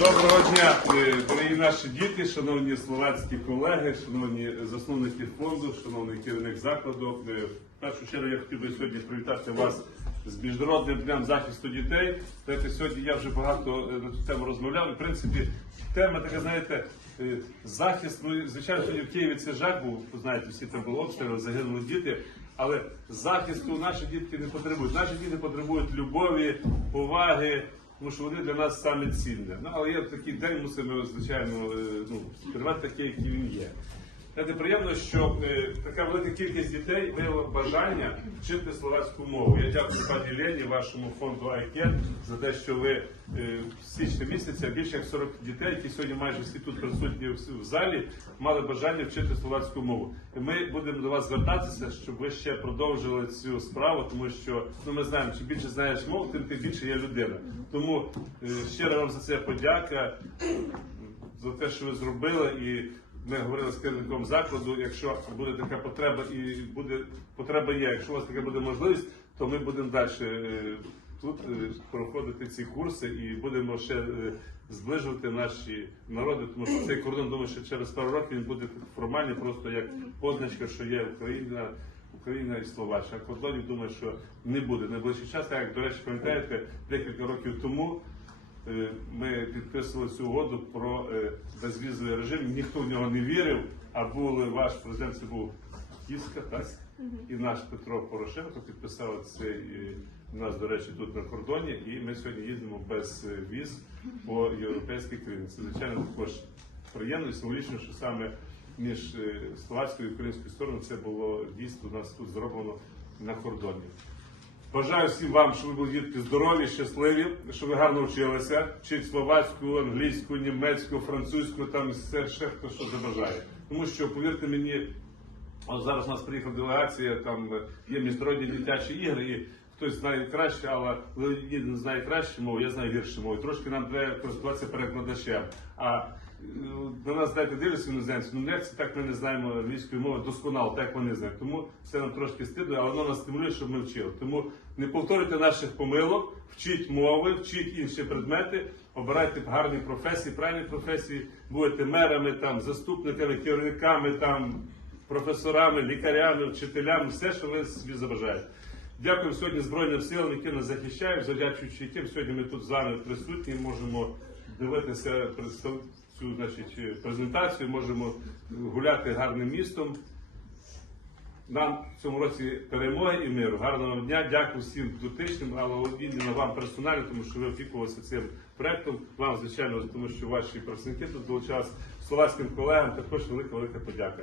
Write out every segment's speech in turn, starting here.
Доброго дня, е, дорогі наші діти, шановні словацькі колеги, шановні засновники фонду, шановний керівник закладу. Е, В першу чергу я хотів би сьогодні привітати вас з міжнародним днем захисту дітей. Знаєте, сьогодні я вже багато е, на цю тему розмовляв. В принципі, тема така, знаєте, захист. Ну, звичайно, сьогодні в Києві це жах був. Знаєте, всі там були обстріли, загинули діти. Але захисту наші дітки не потребують. Наші діти потребують любові, поваги. Тому що вони для нас саме цінне. Ну, але є такий день, мусимо, звичайно, е, ну, сприймати такий, який він є. Знаєте, приємно, що е, така велика кількість дітей виявила бажання вчити словацьку мову. Я дякую пані Лені, вашому фонду ICANN за те, що ви е, в січні місяця більше як 40 дітей, які сьогодні майже всі тут присутні в, в залі, мали бажання вчити словацьку мову. І ми будемо до вас звертатися, щоб ви ще продовжили цю справу, тому що ну, ми знаємо, чим більше знаєш мов, тим ти більше є людина. Тому е, щиро вам за це подяка за те, що ви зробили, і ми говорили з керівником закладу. Якщо буде така потреба і буде потреба є, якщо у вас така буде можливість, то ми будемо далі е, тут е, проходити ці курси і будемо ще е, зближувати наші народи, тому що цей кордон, думаю, що через пару років він буде формальний, просто як позначка, що є Україна. Україна і Словаччина. Кордонів думаю, що не буде найближчий час. Як, до речі, пам'ятаєте, декілька років тому ми підписували цю угоду про е, безвізовий режим. Ніхто в нього не вірив, а були ваш президент, це був Кіска, так? І наш Петро Порошенко підписав цей е, у нас, до речі, тут на кордоні, і ми сьогодні їздимо без е, віз по європейській країні. Це звичайно також приємно і символічно, що саме між е, словацькою і українською стороною це було дійсно у нас тут зроблено на кордоні. Бажаю всім вам, щоб ви були дітки здорові, щасливі, щоб ви гарно вчилися, вчіть словацьку, англійську, німецьку, французьку, там все ще хто що забажає. Тому що, повірте мені, От зараз у нас приїхала делегація, там е, є міжнародні дитячі ігри, і хтось знає краще, але Леонід не знає краще мову, я знаю гірше мову. Трошки нам треба користуватися перекладачем. А на нас знаєте, дивляться іноземці, ну як це так ми не знаємо англійської мови досконало, так вони знають. Тому це нам трошки стидно, але воно нас стимулює, щоб ми вчили. Тому не повторюйте наших помилок, вчіть мови, вчіть інші предмети, обирайте гарні професії, правильні професії, будете мерами, там, заступниками, керівниками там професорами, лікарями, вчителями, все, що ви собі забажаєте. Дякую сьогодні Збройним силам, які нас захищають, завдячуючи яким сьогодні ми тут з вами присутні, можемо дивитися представ- цю значить, презентацію, можемо гуляти гарним містом. Нам в цьому році перемоги і миру. Гарного дня. Дякую всім дотичним, але обідно вам персонально, тому що ви опікувалися цим проектом. Вам, звичайно, тому що ваші працівники тут долучалися словацьким колегам. Також велика велика подяка.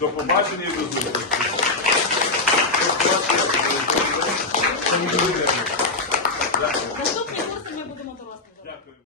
До побачення і до зустрічі.